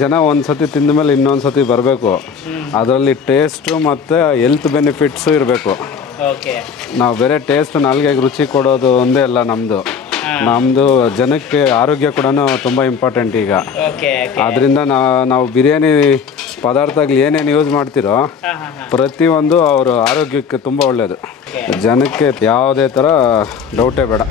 ಜನ ಒಂದ್ಸತಿ ತಿಂದ ಮೇಲೆ ಇನ್ನೊಂದ್ಸತಿ ಬರಬೇಕು. ಅದರಲ್ಲಿ ಟೇಸ್ಟು ಮತ್ತು ಹೆಲ್ತ್ ಬೆನಿಫಿಟ್ಸು ಇರಬೇಕು. ನಾವು ಬೇರೆ ಟೇಸ್ಟ್ ನಾಲ್ಗೆಗೆ ರುಚಿ ಕೊಡೋದು ಒಂದೇ ಅಲ್ಲ ನಮ್ಮದು ಜನಕ್ಕೆ ಆರೋಗ್ಯ ಕೂಡ ತುಂಬ ಇಂಪಾರ್ಟೆಂಟ್ ಈಗ. ಆದ್ದರಿಂದ ನಾವು ಬಿರಿಯಾನಿ ಪದಾರ್ಥಗಳು ಏನೇನು ಯೂಸ್ ಮಾಡ್ತಿರೋ ಪ್ರತಿಯೊಂದು ಅವ್ರ ಆರೋಗ್ಯಕ್ಕೆ ತುಂಬ ಒಳ್ಳೆಯದು. ಜನಕ್ಕೆ ಯಾವುದೇ ಥರ ಡೌಟೇ ಬೇಡ.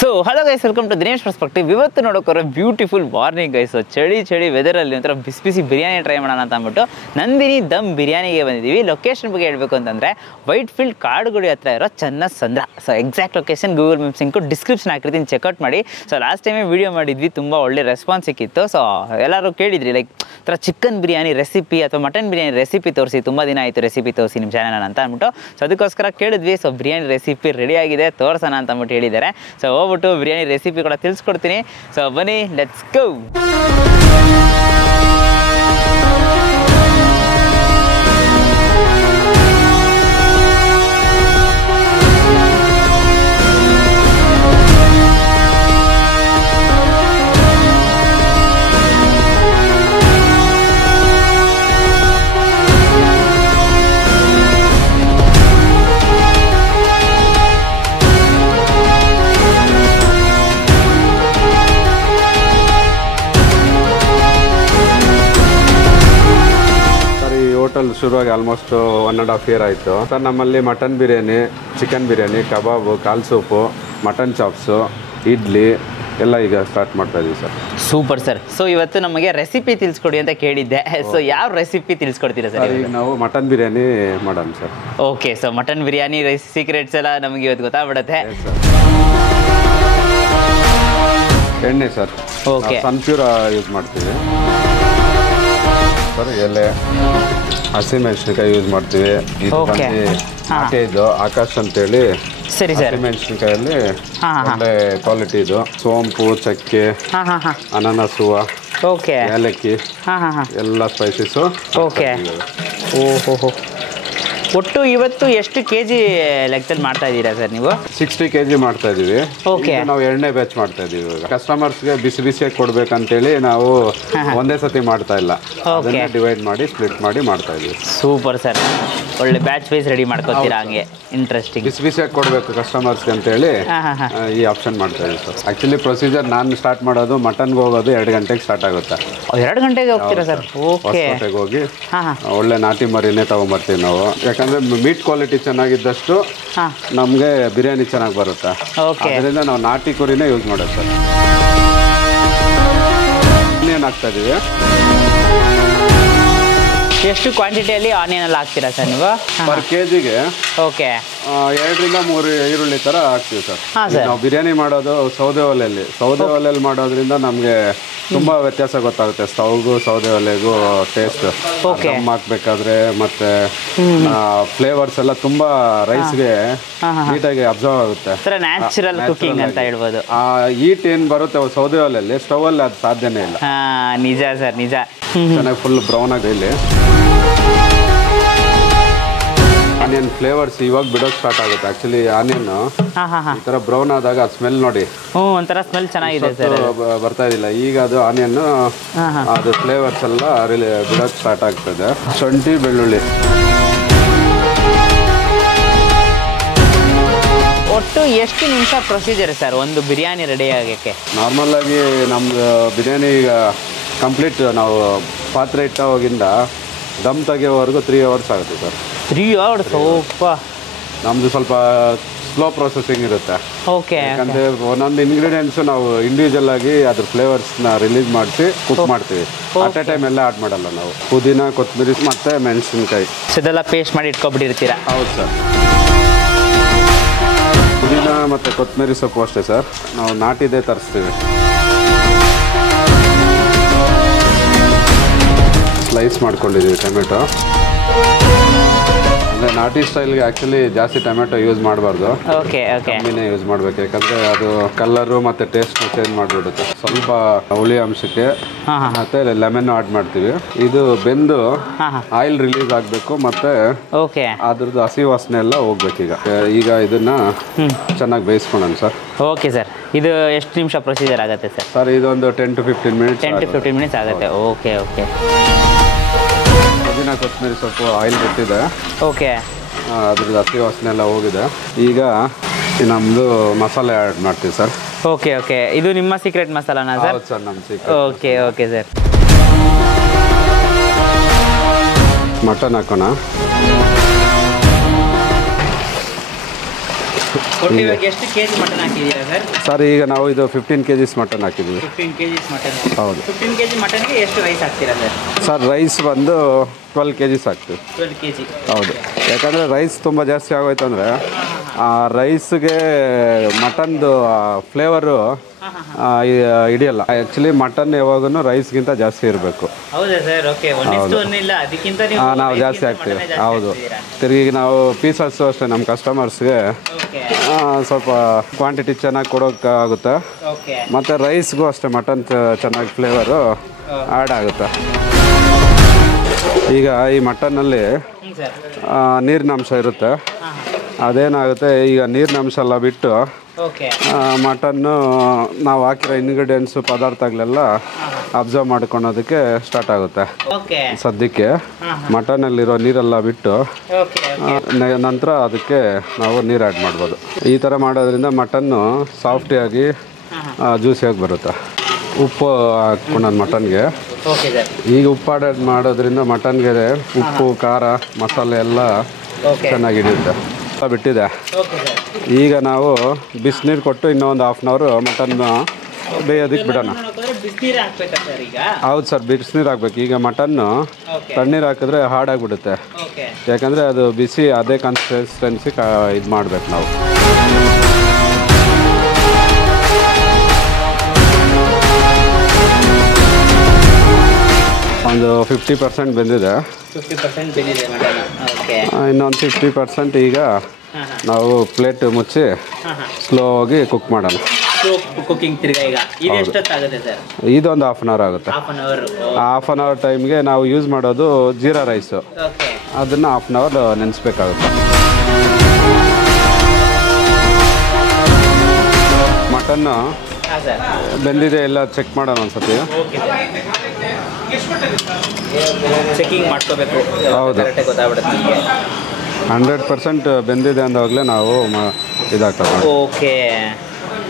So hello guys, welcome to Dinesh perspective. ಇವತ್ತು ನೋಡೋಕೆ ಬ್ಯೂಟಿಫುಲ್ ಮಾರ್ನಿಂಗ್ ಗೈಸ್. ಚಳಿ ವೆದರಲ್ಲಿ ಒಂಥರ ಬಿಸಿ ಬಿಸಿ ಬಿರಿಯಾನಿ ಟ್ರೈ ಮಾಡೋಣ ಅಂತ ಅಂದ್ಬಿಟ್ಟು ನಂದಿನಿ ದಮ್ ಬಿರಿಯಾನಿಗೆ ಬಂದಿದ್ದೀವಿ. ಲೊಕೇಶನ್ ಬಗ್ಗೆ ಹೇಳಬೇಕು ಅಂತಂದರೆ ವೈಟ್ ಫೀಲ್ಡ್ ಕಾಡುಗುಡಿ ಹತ್ರ ಇರೋ Channasandra. So exact location Google maps link description ಹಾಕಿರ್ತೀನಿ, ಚೆಕ್ಔಟ್ ಮಾಡಿ. ಸೊ ಲಾಸ್ಟ್ ಟೈಮೇ ವೀಡಿಯೋ ಮಾಡಿದ್ವಿ, ತುಂಬ ಒಳ್ಳೆ ರೆಸ್ಪಾನ್ಸ್ ಸಿಕ್ಕಿತ್ತು. ಸೊ ಎಲ್ಲರೂ ಕೇಳಿದ್ರಿ ಲೈಕ್ ಥರ ಚಿಕನ್ ಬಿರಿಯಾನಿ ರೆಸಿಪಿ ಅಥವಾ ಮಟನ್ ಬಿರಿಯಾನಿ ರೆಸಿಪಿ ತೋರಿಸಿ, ತುಂಬ ದಿನ ಆಯಿತು ರೆಸಿಪಿ ತೋರಿಸಿ ನಿಮ್ಮ ಚಾನಲ್ ಅಂತ ಅಂದ್ಬಿಟ್ಟು. ಸೊ ಅದಕ್ಕೋಸ್ಕರ ಕೇಳಿದ್ವಿ. ಸೊ ಬಿರಿಯಾನಿ ರೆಸಿಪಿ ರೆಡಿ ಆಗಿದೆ, ತೋರಿಸೋಣ ಅಂತ ಅಂದ್ಬಿಟ್ಟು ಹೇಳಿದ್ದಾರೆ. ಸೊ ಹೋಗ್ಬಿಟ್ಟು ಬಿರಿಯಾನಿ ರೆಸಿಪಿ ಕೂಡ ತಿಳಿಸ್ಕೊಡ್ತೀನಿ. ಸೊ ಬನ್ನಿ, ಲೆಟ್ಸ್ ಗೋ. ಹೋಟೆಲ್ ಶುರುವಾಗಿ ಆಲ್ಮೋಸ್ಟ್ 1.5 year ಆಯಿತು ಸರ್. ನಮ್ಮಲ್ಲಿ ಮಟನ್ ಬಿರಿಯಾನಿ, ಚಿಕನ್ ಬಿರಿಯಾನಿ, ಕಬಾಬು, ಕಾಲ್ ಸೂಪು, ಮಟನ್ ಚಾಪ್ಸು, ಇಡ್ಲಿ ಎಲ್ಲ ಈಗ ಸ್ಟಾರ್ಟ್ ಮಾಡ್ತಾ ಇದ್ದೀವಿ ಸರ್. Super sir. ಸೊ ಇವತ್ತು ನಮಗೆ ರೆಸಿಪಿ ತಿಳಿಸ್ಕೊಡಿ ಅಂತ ಕೇಳಿದ್ದೆ. ಸೊ ಯಾವ ರೆಸಿಪಿ ತಿಳಿಸ್ಕೊಡ್ತೀರಾ ಸರ್? ಈಗ ನಾವು ಮಟನ್ ಬಿರಿಯಾನಿ ಮಾಡೋಣ sir. Okay, so mutton biryani secrets ಎಲ್ಲ ನಮಗೆ ಇವತ್ತು ಗೊತ್ತಾಗ್ಬಿಡುತ್ತೆ. ಎಣ್ಣೆ ಸರ್, ಓಕೆ, ಸನ್ಪ್ಯೂರ್ ಯೂಸ್ ಮಾಡ್ತೀವಿ ಸರ್. ಎಲೆ ಹಸಿಮೆಣಸಿನ್ಕಾಯಿ ಯೂಸ್ ಮಾಡ್ತೀವಿ. ಇದು ಆಕಾಶ್ ಅಂತೇಳಿ ಸರಿ ಸರ್. ಹಸಿಮೆಣಸಿನ್ಕಾಯಲ್ಲಿ ಒಳ್ಳೆ ಕ್ವಾಲಿಟಿ ಇದು. ಸೋಂಪು, ಚಕ್ಕೆ, ಅನಾನಸು, ಏಲಕ್ಕಿ ಎಲ್ಲ ಸ್ಪೈಸಸ್ಸು. ಓಕೆ, ಓಹೋ. ಒಟ್ಟು ಇವತ್ತು ಎಷ್ಟು ಕೆಜಿ ಲೆಕ್ಕದಲ್ಲಿ ಮಾಡ್ತಾ ಇದ್ದೀರಾ ಸರ್ ನೀವು? 60 kg ಮಾಡ್ತಾ ಇದೀವಿ. ಓಕೆ, ನಾವು ಎಣ್ಣೆ ಬ್ಯಾಚ್ ಮಾಡ್ತಾ ಇದೀವಿ. ಕಸ್ಟಮರ್ಸ್ಗೆ ಬಿಸಿ ಬಿಸಿಯಾಗಿ ಕೊಡ್ಬೇಕಂತೇಳಿ ನಾವು ಒಂದೇ ಸತಿ ಮಾಡ್ತಾ ಇಲ್ಲ, ಅದನ್ನ ಡಿವೈಡ್ ಮಾಡಿ ಸ್ಪ್ಲಿಟ್ ಮಾಡಿ ಮಾಡ್ತಾ ಇದೀವಿ. ಸೂಪರ್ ಸರ್, ಒಳ್ಳೆ ಬ್ಯಾಚ್ ವೈಸ್ ರೆಡಿ ಮಾಡ್ಕೊತೀರಾ. ಹಂಗೆ ಇಂಟ್ರೆಸ್ಟಿಂಗ್. ಬಿಸಿ ಬಿಸಿಯಾಗಿ ಕೊಡಬೇಕು ಕಸ್ಟಮರ್ಸ್ಗೆ ಅಂತೇಳಿ ಈ ಆಪ್ಷನ್ ಮಾಡ್ತಾ ಇದೀವಿ ಸರ್. ಆಕ್ಚುಲಿ ಪ್ರೊಸೀಜರ್ ನಾನು ಸ್ಟಾರ್ಟ್ ಮಾಡೋದು ಮಟನ್ಗೆ ಹೋಗೋದು 2 ಗಂಟೆಗೆ ಸ್ಟಾರ್ಟ್ ಆಗುತ್ತೆ. 2 ಗಂಟೆಗೆ ಹೋಗ್ತೀರಾ ಸರ್? ಓಕೆ, ಹೊಸಕೋಟೆಗೆ ಹೋಗಿ ಒಳ್ಳೆ ನಾಟಿ ಮರಿನೇ ತಗೊಂಬರ್ತೀವಿ ನಾವು. ಯಾಕಂದ್ರೆ ಮೀಟ್ ಕ್ವಾಲಿಟಿ ಚೆನ್ನಾಗಿದ್ದಷ್ಟು ನಮಗೆ ಬಿರಿಯಾನಿ ಚೆನ್ನಾಗಿ ಬರುತ್ತೆ. ಅದರಿಂದ ನಾವು ನಾಟಿ ಕುರಿನೇ ಯೂಸ್ ಮಾಡೋದು ಸರ್. ಆನಿಯನ್ ಹಾಕ್ತಾ ಇದೀವಿ. ಎಷ್ಟು ಕ್ವಾಂಟಿಟಿಯಲ್ಲಿ ಆನಿಯನ್ ಎಲ್ಲ ಹಾಕ್ತೀರಾ ಸರ್ ನೀವು? ಪರ್ ಕೆಜಿಗೆ ಓಕೆ 2 ರಿಂದ 3 ಈರುಳ್ಳಿ ಥರ ಹಾಕ್ತೀವಿ ಸರ್. ನಾವು ಬಿರಿಯಾನಿ ಮಾಡೋದು ಸೌದೆ ಒಲೆಯಲ್ಲಿ ಮಾಡೋದ್ರಿಂದ ನಮಗೆ ತುಂಬ ವ್ಯತ್ಯಾಸ ಗೊತ್ತಾಗುತ್ತೆ. ಸ್ಟವ್ಗೂ ಸೌದೆ ಒಲೆಗೂ ಟೇಸ್ಟ್ ಹಾಕ್ಬೇಕಾದ್ರೆ ಮತ್ತೆ ಫ್ಲೇವರ್ಸ್ ಎಲ್ಲ ತುಂಬ ರೈಸ್ಗೆ ನೀಟಾಗಿ ಅಬ್ಸರ್ವ್ ಆಗುತ್ತೆ. ನ್ಯಾಚುರಲ್ ಕುಕಿಂಗ್ ಅಂತ ಹೇಳ್ಬೋದು. ಹೀಟ್ ಏನು ಬರುತ್ತೆ ಸೌದೆ ಒಲೆಯಲ್ಲಿ, ಸ್ಟವಲ್ಲಿ ಅದು ಸಾಧ್ಯನೇ ಇಲ್ಲ. ನಿಜ ಸರ್, ನಿಜ. ಚೆನ್ನಾಗಿ ಫುಲ್ ಬ್ರೌನ್ ಆಗಿ ಇಲ್ಲಿ ಆನಿಯನ್ ಫ್ಲೇವರ್ಸ್ ಇವಾಗ ಬಿಡೋಕೆ ಸ್ಟಾರ್ಟ್ ಆಗುತ್ತೆ. ಆಕ್ಚುಲಿ ಆನಿಯನ್ ಈ ತರ ಬ್ರೌನ್ ಆದಾಗ ಸ್ಮೆಲ್ ನೋಡಿ ಒಂಥರ ಸ್ಮೆಲ್ ಚೆನ್ನಾಗಿದೆ ಸರ್, ಬರ್ತಾ ಇದಿಲ್ಲ. ಈಗ ಅದು ಆನಿಯನ್ ಅದು ಫ್ಲೇವರ್ಸ್ ಎಲ್ಲ ಬಿಡೋಕೆ ಸ್ಟಾರ್ಟ್ ಆಗ್ತದೆ. ಶುಂಠಿ, ಬೆಳ್ಳುಳ್ಳಿ. ಒಟ್ಟು ಎಷ್ಟು ನಿಮಿಷ ಪ್ರೊಸೀಜರ್ ಸರ್ ಒಂದು ಬಿರಿಯಾನಿ ರೆಡಿ ಆಗೋಕ್ಕೆ? ನಾರ್ಮಲ್ ಆಗಿ ನಮ್ದು ಬಿರಿಯಾನಿ ಈಗ ಕಂಪ್ಲೀಟ್ ನಾವು ಪಾತ್ರೆ ಇಟ್ಟವಾಗಿಂದ ದಮ್ ತೆಗೆಯೋವರೆಗೂ 3 hours ಆಗುತ್ತೆ ಸರ್. 3 hours? ನಮ್ಮದು ಸ್ವಲ್ಪ ಸ್ಲೋ ಪ್ರೊಸೆಸಿಂಗ್ ಇರುತ್ತೆ. ಓಕೆ, ಯಾಕಂದರೆ ಒಂದೊಂದು ಇಂಗ್ರೀಡಿಯೆಂಟ್ಸು ನಾವು ಇಂಡಿವಿಜುವಲ್ ಆಗಿ ಅದ್ರ ಫ್ಲೇವರ್ಸ್ನ ರಿಲೀಸ್ ಮಾಡಿಸಿ ಕುಕ್ ಮಾಡ್ತೀವಿ. ಅಟ್ ಎ ಟೈಮ್ ಎಲ್ಲ ಆ್ಯಡ್ ಮಾಡಲ್ಲ ನಾವು. ಪುದೀನ, ಕೊತ್ತಂಬರಿ ಮತ್ತು ಮೆಣಸಿನ್ಕಾಯಿ ಇದೆಲ್ಲ ಪೇಸ್ಟ್ ಮಾಡಿ ಇಟ್ಕೊಬಿಟ್ಟಿರ್ತೀರಾ? ಹೌದು ಸರ್. ಪುದೀನ ಮತ್ತು ಕೊತ್ತಂಬರಿ ಸೊಪ್ಪು ಅಷ್ಟೇ ಸರ್, ನಾವು ನಾಟಿದೇ ತರಿಸ್ತೀವಿ. ಸ್ಲೈಸ್ ಮಾಡ್ಕೊಂಡಿದ್ದೀವಿ ಟೊಮೆಟೊ. ಅಂದರೆ ನಾಟಿ ಸ್ಟೈಲ್ಗೆ ಆ್ಯಕ್ಚುಲಿ ಜಾಸ್ತಿ ಟೊಮೆಟೊ ಯೂಸ್ ಮಾಡಬಾರ್ದು, ಓಕೆ ಓಕೆ ಕಮ್ಮಿನೇ ಯೂಸ್ ಮಾಡಬೇಕು. ಯಾಕಂದರೆ ಅದು ಕಲರು ಮತ್ತು ಟೇಸ್ಟ್ನ ಚೇಂಜ್ ಮಾಡಿಬಿಡುತ್ತೆ. ಸ್ವಲ್ಪ ಹುಳಿ ಅಂಶಕ್ಕೆ ಮತ್ತು ಲೆಮನ್ ಆ್ಯಡ್ ಮಾಡ್ತೀವಿ. ಇದು ಬೆಂದು ಆಯಿಲ್ ರಿಲೀಸ್ ಆಗಬೇಕು ಮತ್ತು ಓಕೆ ಅದ್ರದ್ದು ಹಸಿ ವಾಸನೆ ಎಲ್ಲ ಹೋಗ್ಬೇಕೀಗ. ಈಗ ಇದನ್ನು ಚೆನ್ನಾಗಿ ಬೇಯಿಸ್ಕೊಳ್ಳೋಣ ಸರ್. ಓಕೆ ಸರ್, ಇದು ಎಷ್ಟು ನಿಮಿಷ ಪ್ರೊಸೀಜರ್ ಆಗುತ್ತೆ ಸರ್? ಸರ್ ಇದೊಂದು 10 to 15 ಮಿನಿಟ್ಸ್. 10 to 15 ಮಿನಿಟ್ಸ್ ಆಗುತ್ತೆ. Okay okay. ಪುದೀನ ಕೊತ್ತಂಬರಿ ಸ್ವಲ್ಪ ಆಯಿಲ್ ಬಿಟ್ಟಿದೆ. ಓಕೆ, ಅದ್ರದ್ದು ಹಸಿ ವಾಸನೆ ಎಲ್ಲ ಹೋಗಿದೆ. ಈಗ ನಮ್ಮದು ಮಸಾಲೆ ಆ್ಯಡ್ ಮಾಡ್ತೀವಿ ಸರ್. Okay okay. ಇದು ನಿಮ್ಮ ಸೀಕ್ರೆಟ್ ಮಸಾಲಾನಾ ಸರ್? ಹೌದು ಸರ್, ನಮ್ಮ secret. Okay okay sir. Mutton ಹಾಕೋಣ. ಇವಾಗ ಎಷ್ಟು ಕೆಜಿ ಮಟನ್ ಹಾಕಿದ್ದೀರಾ ಸರ್? ಸರ್ ಈಗ ನಾವು ಇದು 15 kgs ಮಟನ್ ಹಾಕಿದ್ದೀವಿ. 15 kgs ಮಟನ್. ಹೌದು. 15 kg ಮಟನ್ಗೆ ಎಷ್ಟು ರೈಸ್ ಹಾಕ್ತೀರಾ ಸರ್? ಸರ್ ರೈಸ್ ಬಂದು 12 kgs ಹಾಕ್ತೀವಿ. 12 kg. ಹೌದು, ಯಾಕಂದರೆ ರೈಸ್ ತುಂಬ ಜಾಸ್ತಿ ಆಗೋಯ್ತು ಅಂದರೆ ಆ ರೈಸ್ಗೆ ಮಟನ್ದು ಫ್ಲೇವರು ಹಿಡಿಯಲ್ಲ. ಆ್ಯಕ್ಚುಲಿ ಮಟನ್ ಯಾವಾಗೂ ರೈಸ್ಗಿಂತ ಜಾಸ್ತಿ ಇರಬೇಕು. ಹೌದಾ ಸರ್? ಓಕೆ. ಅದಕ್ಕಿಂತ ನಾವು ಜಾಸ್ತಿ ಹಾಕ್ತೀವಿ. ಹೌದು. ತಿರುಗಿ ನಾವು ಪೀಸಸ್ಸು ಅಷ್ಟೇ ನಮ್ಮ ಕಸ್ಟಮರ್ಸ್ಗೆ ಸ್ವಲ್ಪ ಕ್ವಾಂಟಿಟಿ ಚೆನ್ನಾಗಿ ಕೊಡೋಕ್ಕಾಗುತ್ತೆ. ಮತ್ತು ರೈಸ್ಗೂ ಅಷ್ಟೇ ಮಟನ್ ಚೆನ್ನಾಗಿ ಫ್ಲೇವರು ಆ್ಯಡ್ ಆಗುತ್ತೆ. ಈಗ ಈ ಮಟನ್ನಲ್ಲಿ ನೀರಿನ ಅಂಶ ಇರುತ್ತೆ. ಅದೇನಾಗುತ್ತೆ, ಈಗ ನೀರಿನ ಅಂಶ ಎಲ್ಲ ಬಿಟ್ಟು ಮಟನ್ನು ನಾವು ಹಾಕಿರೋ ಇಂಗ್ರೀಡಿಯೆಂಟ್ಸು ಪದಾರ್ಥಗಳೆಲ್ಲ ಅಬ್ಸರ್ವ್ ಮಾಡ್ಕೊಳೋದಕ್ಕೆ ಸ್ಟಾರ್ಟ್ ಆಗುತ್ತೆ. ಸದ್ಯಕ್ಕೆ ಮಟನಲ್ಲಿರೋ ನೀರೆಲ್ಲ ಬಿಟ್ಟು ನಂತರ ಅದಕ್ಕೆ ನಾವು ನೀರು ಆ್ಯಡ್ ಮಾಡ್ಬೋದು. ಈ ಥರ ಮಾಡೋದ್ರಿಂದ ಮಟನ್ನು ಸಾಫ್ಟಿಯಾಗಿ ಜ್ಯೂಸಿಯಾಗಿ ಬರುತ್ತೆ. ಉಪ್ಪು ಹಾಕ್ಕೊಂಡು ಮಟನ್ಗೆ ಈಗ ಉಪ್ಪು ಆ್ಯಡ್ ಮಾಡೋದ್ರಿಂದ ಮಟನ್ಗೆ ಉಪ್ಪು ಖಾರ ಮಸಾಲೆ ಎಲ್ಲ ಚೆನ್ನಾಗಿ ಹಿಡಿಯುತ್ತೆ. ಬಿಟ್ಟಿದೆ. ಈಗ ನಾವು ಬಿಸಿನೀರು ಕೊಟ್ಟು ಇನ್ನೊಂದು 1/2 hour ಮಟನ್ ಬೇಯೋದಕ್ಕೆ ಬಿಡೋಣ. ಹೌದು ಸರ್, ಬಿಸಿನೀರು ಹಾಕ್ಬೇಕು. ಈಗ ಮಟನ್ನು ತಣ್ಣೀರು ಹಾಕಿದ್ರೆ ಹಾರ್ಡಾಗಿಬಿಡುತ್ತೆ. ಯಾಕಂದರೆ ಅದು ಬಿಸಿ ಅದೇ ಕನ್ಸಿಸ್ಟೆನ್ಸಿ ಇದು ಮಾಡಬೇಕು ನಾವು. ಒಂದು 50% ಬೆಂದಿದೆ. ಇನ್ನೊಂದು 50% ಈಗ ನಾವು ಪ್ಲೇಟ್ ಮುಚ್ಚಿ ಸ್ಲೋ ಆಗಿ ಕುಕ್ ಮಾಡೋಣ. ಇದೊಂದು 1/2 hour ಆಗುತ್ತೆ. 1/2 hour ಟೈಮ್ಗೆ ನಾವು ಯೂಸ್ ಮಾಡೋದು ಜೀರಾ ರೈಸು. ಅದನ್ನು 1/2 hour ನೆನೆಸ್ಬೇಕಾಗುತ್ತೆ. ಮಟನ್ನು ಬೆಂದಿದೆ ಎಲ್ಲ ಚೆಕ್ ಮಾಡೋಣ ಒಂದ್ಸತಿ. ಚೆಕಿಂಗ್ ಮಾಡ್ಕೋಬೇಕು. ಹೌದು, 100% ಬೆಂದಿದೆ ಅಂದಾಗಲೇ ನಾವು ಇದಾಗ್ತದೆ. ಓಕೆ,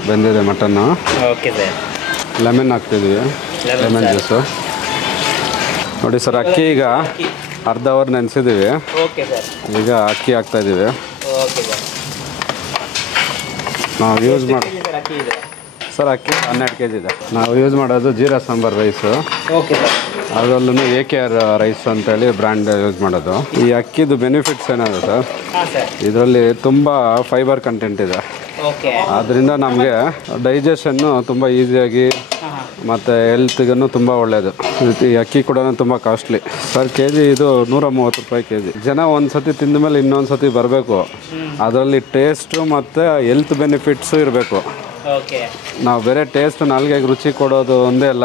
ಬೆಂದಿದೆ ಮಟನ್ನು. Okay sir. ಲೆಮನ್ ಹಾಕ್ತಿದ್ವಿ, ಲೆಮನ್ ಜ್ಯೂಸು. ನೋಡಿ ಸರ್, ಅಕ್ಕಿ ಈಗ 1/2 hour ನೆನೆಸಿದ್ದೀವಿ. Okay sir. ಈಗ ಅಕ್ಕಿ ಹಾಕ್ತಾಯಿದ್ದೀವಿ. Okay sir. ನಾವು ಯೂಸ್ ಮಾಡಿ ಸರ್ ಅಕ್ಕಿ 12 kg ಇದೆ. ನಾವು ಯೂಸ್ ಮಾಡೋದು jeera sambar rice. Okay sir. ಅದರಲ್ಲೂ AKR ರೈಸ್ ಅಂತೇಳಿ ಬ್ರ್ಯಾಂಡ್ ಯೂಸ್ ಮಾಡೋದು. ಈ ಅಕ್ಕಿದು ಬೆನಿಫಿಟ್ಸ್ ಏನಾದ್ರು ಸರ್, ಇದರಲ್ಲಿ ತುಂಬ ಫೈಬರ್ ಕಂಟೆಂಟ್ ಇದೆ. ಅದರಿಂದ ನಮಗೆ ಡೈಜೆಷನ್ನು ತುಂಬ ಈಸಿಯಾಗಿ ಮತ್ತು ಹೆಲ್ತ್ಗೂ ತುಂಬ ಒಳ್ಳೆಯದು. ಈ ಅಕ್ಕಿ ಕೂಡ ತುಂಬ ಕಾಸ್ಟ್ಲಿ ಸರ್. ಕೆ ಜಿ ಇದು 130 ರೂಪಾಯಿ kg. ಜನ ಒಂದು ಸತಿ ತಿಂದ ಮೇಲೆ ಇನ್ನೊಂದು ಸತಿ ಬರಬೇಕು. ಅದರಲ್ಲಿ ಟೇಸ್ಟು ಮತ್ತು ಹೆಲ್ತ್ ಬೆನಿಫಿಟ್ಸು ಇರಬೇಕು. ನಾವು ಬೇರೆ ಟೇಸ್ಟ್ ನಾಲ್ಗೆಗೆ ರುಚಿ ಕೊಡೋದು ಒಂದೇ ಅಲ್ಲ,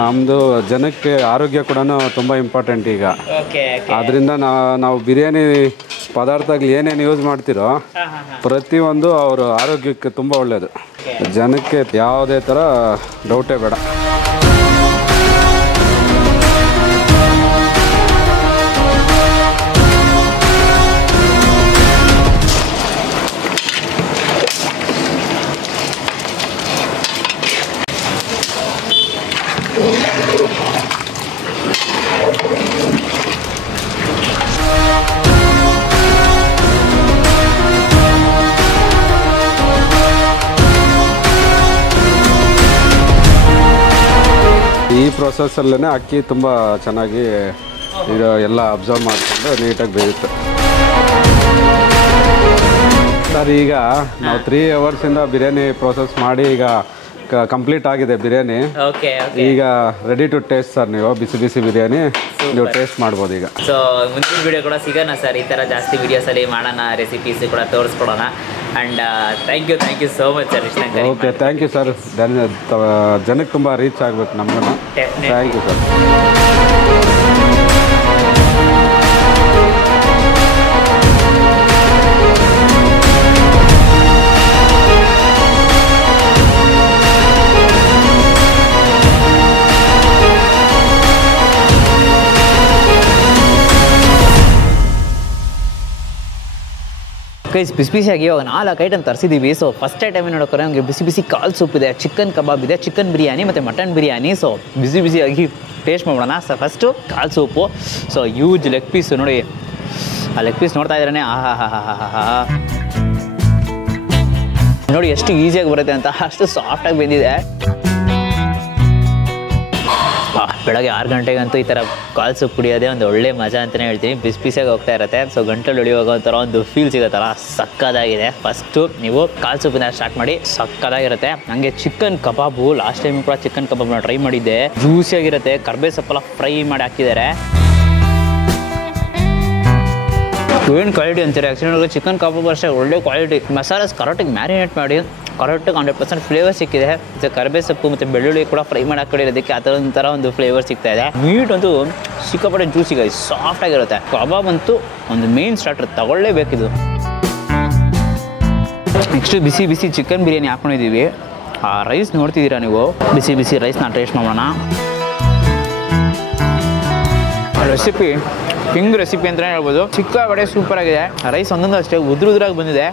ನಮ್ಮದು ಜನಕ್ಕೆ ಆರೋಗ್ಯ ಕೂಡ ತುಂಬ ಇಂಪಾರ್ಟೆಂಟ್ ಈಗ. ಅದರಿಂದ ನಾವು ಬಿರಿಯಾನಿ ಪದಾರ್ಥಗಳು ಏನೇನು ಯೂಸ್ ಮಾಡ್ತಿರೋ ಪ್ರತಿಯೊಂದು ಅವ್ರ ಆರೋಗ್ಯಕ್ಕೆ ತುಂಬ ಒಳ್ಳೆಯದು. ಜನಕ್ಕೆ ಯಾವುದೇ ಥರ ಡೌಟೇ ಬೇಡ. ಈ ಪ್ರೊಸೆಸ್ಸಲ್ಲೇ ಅಕ್ಕಿ ತುಂಬ ಚೆನ್ನಾಗಿ ಇದು ಎಲ್ಲ ಅಬ್ಸರ್ವ್ ಮಾಡಿಕೊಂಡು ನೀಟಾಗಿ ಬೇಯುತ್ತೆ ಸರ್. ಈಗ ನಾವು 3 hours ಬಿರಿಯಾನಿ ಪ್ರೊಸೆಸ್ ಮಾಡಿ ಈಗ ಕಂಪ್ಲೀಟ್ ಆಗಿದೆ ಬಿರಿಯಾನಿ. ಓಕೆ ಈಗ ರೆಡಿ ಟು ಟೇಸ್ಟ್ ಸರ್. ನೀವು ಬಿಸಿ ಬಿಸಿ ಬಿರಿಯಾನಿ ನೀವು ಟೇಸ್ಟ್ ಮಾಡ್ಬೋದು ಈಗ. ಸೊ ಮುಂದಿನ ವಿಡಿಯೋ ಕೂಡ ಸಿಗೋಣ ಸರ್. ಈ ಥರ ಜಾಸ್ತಿ ವಿಡಿಯೋಸಲ್ಲಿ ಮಾಡೋಣ, ರೆಸಿಪೀಸ್ ಕೂಡ ತೋರಿಸ್ಕೊಡೋಣ. And thank you so much sir. Okay, thank you sir. ಜನಕ್ಕೆ ತುಂಬ ರೀಚ್ ಆಗಬೇಕು ನಮಗೂ. Thank you sir. ಗೈಸ್ ಬಿಸಿ ಬಿಸಿಯಾಗಿ ಇವಾಗ 4 ಐಟಮ್ ತರಿಸಿದ್ದೀವಿ. ಸೊ ಫಸ್ಟ್ ಐಟಮ್ ನೋಡೋಕೆ ನಮಗೆ ಬಿಸಿ ಬಿಸಿ ಕಾಲ್ ಸೂಪ್ ಇದೆ, ಚಿಕನ್ ಕಬಾಬ್ ಇದೆ, ಚಿಕನ್ ಬಿರಿಯಾನಿ ಮತ್ತು ಮಟನ್ ಬಿರಿಯಾನಿ. ಸೊ ಬಿಸಿ ಬಿಸಿಯಾಗಿ ಟೇಸ್ಟ್ ಮಾಡೋಣ. ಸೊ ಫಸ್ಟು ಕಾಲ್ soup. So use leg piece ನೋಡಿ, ಆ ಲೆಗ್ ಪೀಸ್ ನೋಡ್ತಾ ಇದ್ರೇ ನೋಡಿ ಎಷ್ಟು ಈಸಿಯಾಗಿ ಬರುತ್ತೆ ಅಂತ, ಅಷ್ಟು ಸಾಫ್ಟಾಗಿ ಬೆಂದಿದೆ. ಬೆಳಗ್ಗೆ 6 ಗಂಟೆಗಂತೂ ಈ ಥರ ಕಾಲ್ ಸೂಪ್ ಕುಡಿಯೋದೇ ಒಂದು ಒಳ್ಳೆ ಮಜಾ ಅಂತಲೇ ಹೇಳ್ತೀನಿ. ಬಿಸಿ ಬಿಸಿಯಾಗಿ ಹೋಗ್ತಾ ಇರುತ್ತೆ. ಸೊ ಗಂಟಲು ಹೊಳಿಯುವಾಗ ಒಂಥರ ಒಂದು ಫೀಲ್ ಸಿಗೋತ್ತಲ್ಲ, ಸಕ್ಕದಾಗಿದೆ. ಫಸ್ಟು ನೀವು ಕಾಲ್ ಸೂಪಿಂದ ಸ್ಟಾರ್ಟ್ ಮಾಡಿ, ಸಕ್ಕದಾಗಿರುತ್ತೆ. ನನಗೆ ಚಿಕನ್ ಕಬಾಬು ಲಾಸ್ಟ್ ಟೈಮ್ ಕೂಡ ಚಿಕನ್ ಕಬಾಬ್ನ ಟ್ರೈ ಮಾಡಿದ್ದೆ. ಜ್ಯೂಸಿಯಾಗಿರುತ್ತೆ, ಕರ್ಬೇ ಸೊಪ್ಪೆಲ್ಲ ಫ್ರೈ ಮಾಡಿ ಹಾಕಿದ್ದಾರೆ. ಏನು ಕ್ವಾಲಿಟಿ ಅಂತೀರಿ ಆ್ಯಕ್ಚುಲಿ. ಚಿಕನ್ ಕಬಾಬ್ ಅಷ್ಟೇ ಒಳ್ಳೆ ಕ್ವಾಲಿಟಿ. ಮಸಾಲಾಸ್ ಕರೆಕ್ಟಾಗಿ ಮ್ಯಾರಿನೇಟ್ ಮಾಡಿ ಕರೆಕ್ಟಾಗಿ 100% ಫ್ಲೇವರ್ ಸಿಕ್ಕಿದೆ. ಮತ್ತು ಕರಿಬೇ ಸೊಪ್ಪು ಮತ್ತು ಬೆಳ್ಳುಳ್ಳಿ ಕೂಡ ಫ್ರೈ ಮಾಡಿ ಹಾಕೊಂಡಿರೋದಕ್ಕೆ ಆ ಥರ ಒಂದು ಫ್ಲೇವರ್ ಸಿಗ್ತಾ ಇದೆ. ಮೀಟ್ ಅಂತೂ ಸಿಕ್ಕಾಪಟ್ಟೆ ಜ್ಯೂಸಿಗೆ ಸಾಫ್ಟಾಗಿರುತ್ತೆ. ಕಬಾಬ್ ಅಂತೂ ಒಂದು ಮೇನ್ ಸ್ಟಾರ್ಟರ್ ತಗೊಳ್ಳೇಬೇಕಿದು. ನೆಕ್ಸ್ಟು ಬಿಸಿ ಬಿಸಿ ಚಿಕನ್ ಬಿರಿಯಾನಿ ಹಾಕ್ಕೊಂಡಿದ್ದೀವಿ. ಆ ರೈಸ್ ನೋಡ್ತಿದ್ದೀರಾ ನೀವು, ಬಿಸಿ ಬಿಸಿ ರೈಸ್ನ ಟೇಸ್ಟ್ ಮಾಡೋಣ. ರೆಸಿಪಿ ಕಿಂಗ್ ರೆಸಿಪಿ ಅಂತಲೇ ಹೇಳ್ಬೋದು. ಸಿಕ್ಕಾಪಟ್ಟೆ ಸೂಪರ್ ಆಗಿದೆ. ರೈಸ್ ಒಂದೊಂದು ಅಷ್ಟೇ ಉದುರಾಗಿ ಬಂದಿದೆ.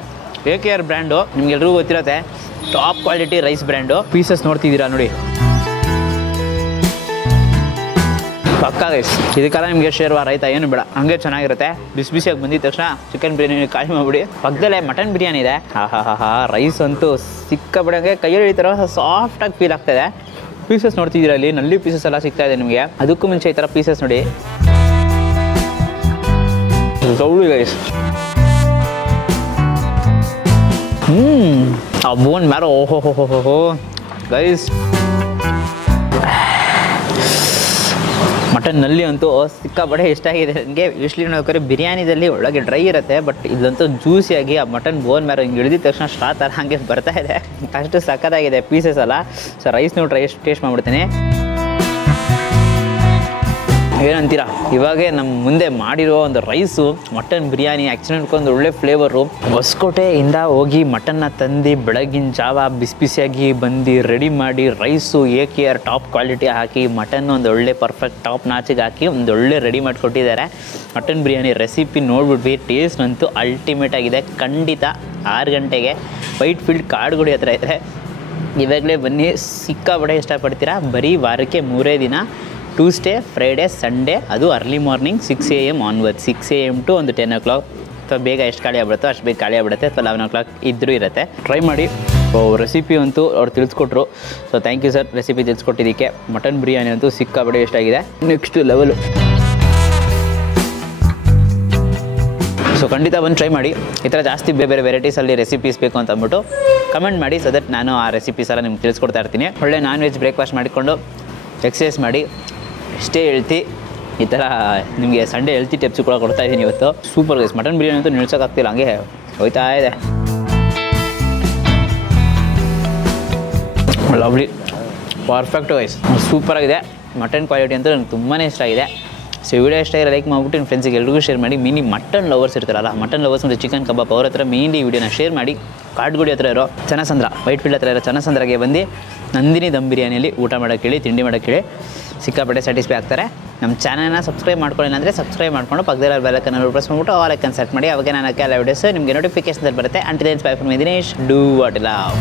AKR ಬ್ರ್ಯಾಂಡು ನಿಮ್ಗೆಲ್ರಿಗೂ ಗೊತ್ತಿರುತ್ತೆ, top quality rice brand. Pieces ನೋಡ್ತಿದ್ದೀರಾ ನೋಡಿ, ಪಕ್ಕಾ ರೈಸ್. ಇದಕ್ಕೆಲ್ಲ ನಿಮಗೆ ಶೇರ್ವಾ ರೈತ ಏನು ಬೇಡ, ಹಂಗೆ ಚೆನ್ನಾಗಿರುತ್ತೆ. ಬಿಸಿ ಬಿಸಿಯಾಗಿ ಬಂದಿದ ತಕ್ಷಣ ಚಿಕನ್ ಬಿರಿಯಾನಿ ಖಾಲಿ ಮಾಡಿಬಿಡಿ. ಪಕ್ಕದಲ್ಲೇ ಮಟನ್ ಬಿರಿಯಾನಿ ಇದೆ. ರೈಸ್ ಅಂತೂ ಸಿಕ್ಕಾಪಟ್ಟೆ ಕೈಯಲ್ಲಿ ಈ ಥರ ಸಾಫ್ಟಾಗಿ ಫೀಲ್ ಆಗ್ತಾಯಿದೆ. ಪೀಸಸ್ ನೋಡ್ತಿದ್ದೀರಾ, ಅಲ್ಲಿ ನಲ್ಲಿ ಪೀಸಸ್ ಎಲ್ಲ ಸಿಗ್ತಾ ಇದೆ ನಿಮಗೆ. ಅದಕ್ಕೂ ಮುಂಚೆ ಈ ಥರ ಪೀಸಸ್ ನೋಡಿ, ಗೌಳಿ ಗೈಸ್. ಆ ಬೋನ್ ಮ್ಯಾರೋ ಓಹೋ ಗೈಸ್. ಮಟನ್ ನಲ್ಲಿ ಅಂತೂ ಸಿಕ್ಕಾಪಟ್ಟೆ ಇಷ್ಟ ಆಗಿದೆ ನನಗೆ. ಯೂಶ್ವಲಿ ನೋಡ್ತಾರೆ ಬಿರಿಯಾನಿದಲ್ಲಿ ಒಳಗೆ ಡ್ರೈ ಇರುತ್ತೆ, ಬಟ್ ಇದಂತೂ ಜ್ಯೂಸಿಯಾಗಿ ಆ ಮಟನ್ ಬೋನ್ ಮ್ಯಾರೋ ಹಿಂಗೆ ಇಳಿದಿದ ತಕ್ಷಣ ಸ್ಟ್ರಾ ಥರ ಹಾಗೆ ಬರ್ತಾ ಇದೆ. ಅಷ್ಟು ಸಕ್ಕತ್ತಾಗಿದೆ ಪೀಸಸ್ ಅಲ್ಲ. ಸೊ ರೈಸ್ ನೀವು ಟೇಸ್ಟ್ ಮಾಡಿಬಿಡ್ತೀನಿ. ಏನಂತೀರಾ, ಇವಾಗೇ ನಮ್ಮ ಮುಂದೆ ಮಾಡಿರೋ ಒಂದು ರೈಸು ಮಟನ್ ಬಿರಿಯಾನಿ ಆ್ಯಕ್ಚುಲಿ ಒಂದು ಒಳ್ಳೆ ಫ್ಲೇವರು. ಹೊಸಕೋಟೆಯಿಂದ ಹೋಗಿ ಮಟನ್ನ ತಂದು ಬೆಳಗಿನ ಜಾವ ಬಿಸಿ ಬಿಸಿಯಾಗಿ ಬಂದು ರೆಡಿ ಮಾಡಿ ರೈಸು AKR ಟಾಪ್ ಕ್ವಾಲಿಟಿ ಹಾಕಿ ಮಟನ್ ಒಂದು ಒಳ್ಳೆ ಪರ್ಫೆಕ್ಟ್ ಟಾಪ್ ನಾಚಿಗೆ ಹಾಕಿ ಒಂದು ಒಳ್ಳೆ ರೆಡಿ ಮಾಡಿಕೊಟ್ಟಿದ್ದಾರೆ. ಮಟನ್ ಬಿರಿಯಾನಿ ರೆಸಿಪಿ ನೋಡ್ಬಿಟ್ವಿ, ಟೇಸ್ಟ್ ಅಂತೂ ಅಲ್ಟಿಮೇಟ್ ಆಗಿದೆ. ಖಂಡಿತ 6 ಗಂಟೆಗೆ ವೈಟ್ ಫೀಲ್ಡ್ ಕಾಡುಗುಡಿ ಹತ್ರ ಇದ್ದರೆ ಇವಾಗಲೇ ಬನ್ನಿ, ಸಿಕ್ಕಾಪಟ್ಟೆ ಇಷ್ಟಪಡ್ತೀರಾ. ಬರೀ ವಾರಕ್ಕೆ 3 ದಿನ, ಟ್ಯೂಸ್ಡೇ, ಫ್ರೈಡೇ, ಸಂಡೇ, ಅದು early morning 6 AM onward. 6 AM to ಒಂದು 10 o'clock. ಅಥವಾ ಬೇಗ ಎಷ್ಟು ಖಾಲಿ ಆಗ್ಬಿಡುತ್ತೋ ಅಷ್ಟು ಬೇಗ ಖಾಲಿ ಆಗ್ಬಿಡುತ್ತೆ. ಅಥವಾ 11 o'clock ಇದ್ರೂ ಇರುತ್ತೆ. ಟ್ರೈ ಮಾಡಿ. ರೆಸಿಪಿ ಅಂತೂ ಅವ್ರು ತಿಳಿಸ್ಕೊಟ್ರು. So thank you sir recipe ತಿಳಿಸ್ಕೊಟ್ಟಿದ್ದಕ್ಕೆ. ಮಟನ್ ಬಿರಿಯಾನಿ ಅಂತೂ ಸಿಕ್ಕಾಪಟ್ಟೆ ಎಷ್ಟಾಗಿದೆ, ನೆಕ್ಸ್ಟ್ ಲೆವೆಲು. ಸೊ ಖಂಡಿತ ಬಂದು ಟ್ರೈ ಮಾಡಿ. ಈ ಥರ ಜಾಸ್ತಿ ಬೇರೆ ವೆರೈಟೀಸಲ್ಲಿ ರೆಸಿಪೀಸ್ ಬೇಕು ಅಂತ ಅಂದ್ಬಿಟ್ಟು ಕಮೆಂಟ್ ಮಾಡಿ. ಸೊ ದಟ್ ನಾನು ಆ ರೆಸಿಪೀಸ್ ಎಲ್ಲ ನಿಮ್ಗೆ ತಿಳಿಸ್ಕೊಡ್ತಾ ಇರ್ತೀನಿ. ಒಳ್ಳೆ ನಾನ್-ವೆಜ್ ಬ್ರೇಕ್ಫಾಸ್ಟ್ ಮಾಡಿಕೊಂಡು ಎಕ್ಸಸೈಸ್ ಮಾಡಿ ಇಷ್ಟೇ ಹೆಲ್ತಿ. ಈ ಥರ ನಿಮಗೆ ಸಂಡೇ ಹೆಲ್ತಿ ಟಿಪ್ಸು ಕೂಡ ಕೊಡ್ತಾ ಇದ್ದೀನಿ ಇವತ್ತು. Super guys. ಮಟನ್ ಬಿರಿಯಾನಿ ಅಂತೂ ನಿಲ್ಸೋಕ್ಕಾಗ್ತಿಲ್ಲ, ಹಂಗೆ ಹೋಯ್ತಾ ಇದೆ. ಲವ್ಲಿ, ಪರ್ಫೆಕ್ಟ್ ಗೈಸ್, ಸೂಪರಾಗಿದೆ. ಮಟನ್ ಕ್ವಾಲಿಟಿ ಅಂತೂ ನನಗೆ ತುಂಬಾ ಇಷ್ಟ ಆಗಿದೆ. ಸೊ ವಿಡಿಯೋ ಇಷ್ಟ ಇರೋ ಲೈಕ್ ಮಾಡಿಬಿಟ್ಟು ನಿಮ್ಮ ಫ್ರೆಂಡ್ಸಿಗೆ ಎಲ್ರಿಗೂ ಶೇರ್ ಮಾಡಿ. ಮೀನಿ ಮಟನ್ ಲವರ್ಸ್ ಇರ್ತಾರಲ್ಲ, ಮಟನ್ ಲವರ್ಸ್ ಮತ್ತು ಚಿಕನ್ ಕಬಾಬ್ ಅವ್ರ ಹತ್ರ ಮೇನ್ಲಿ ವಿಡಿಯೋನ ಶೇರ್ ಮಾಡಿ. ಕಾಡುಗುಡಿ ಹತ್ರ ಇರೋ ಚನ್ನಸಂದ್ರ, ವೈಟ್ ಫೀಲ್ಡ್ ಹತ್ರ ಇರೋ ಚನ್ನಸಂದ್ರಗೆ ಬಂದು ನಂದಿನಿ ದಮ್ ಬಿರಿಯಾನಿಯಲ್ಲಿ ಊಟ ಮಾಡೋಕ್ಕೆ ಹೇಳಿ, ತಿಂಡಿ ಮಾಡೋಕ್ಕೆ ಹೇಳಿ, ಸಿಕ್ಕಾಪಟ್ಟೆ ಸ್ಯಾಟಿಸ್ಫೈ ಆಗ್ತಾರೆ. ನಮ್ಮ ಚಾನಲ್ನ ಸಬ್ಸ್ಕ್ರೈಬ್ ಮಾಡ್ಕೊಳ್ಳಿ ಅಂದರೆ ಸಬ್ಸ್ಕ್ರೈಬ್ ಮಾಡ್ಕೊಂಡು ಪಕ್ಕದಲ್ಲಿ ಬೆಲ್ಲೈಕನ್ನ ಪ್ರೆಸ್ ಮಾಡಿಬಿಟ್ಟು ಆಲ್ ಐಕನ್ ಸೆಟ್ ಮಾಡಿ. ಅವಾಗ ನಾನು ಹಾಕಿ ಎಲ್ಲ ವಿಡಿಯೋಸ್ ನಿಮಗೆ ನೋಟಿಫಿಕೇಶನ್ ಬರುತ್ತೆ. Until then bye from Dinesh, do what love.